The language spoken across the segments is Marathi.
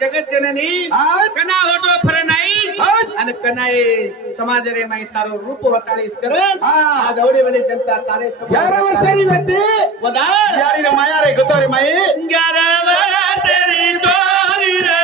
जगत जननी कना होटो फरे नाही आणि कनाए समाज रे माई तारो रूप वताळीस करन आ दौडी वने जनता तारे सब 11 वर्षाची व्यक्ती वदार याडी रे माया रे गतो रे माई 11 वर्षाची चोरी रे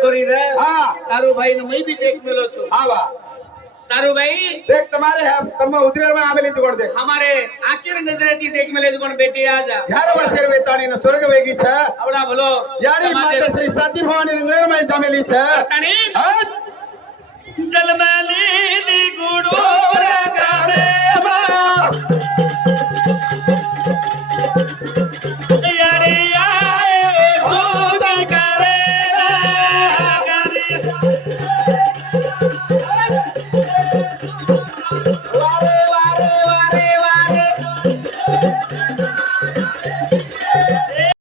छोरी रे तारू भाई ने मैं भी देख मिलो छु आवा तारू भाई देख तुम्हारे तम उतरेर में आवेली तोड़ दे हमारे आखिर नजरे थी देख मिले कोण बेटी आजा 11 वर्षेर वेताणी न स्वर्ग वेगी छ आवडा भलो याडी माता श्री सती भवानी नगर में जामेली छ ताणी जलमली नी गुडो रे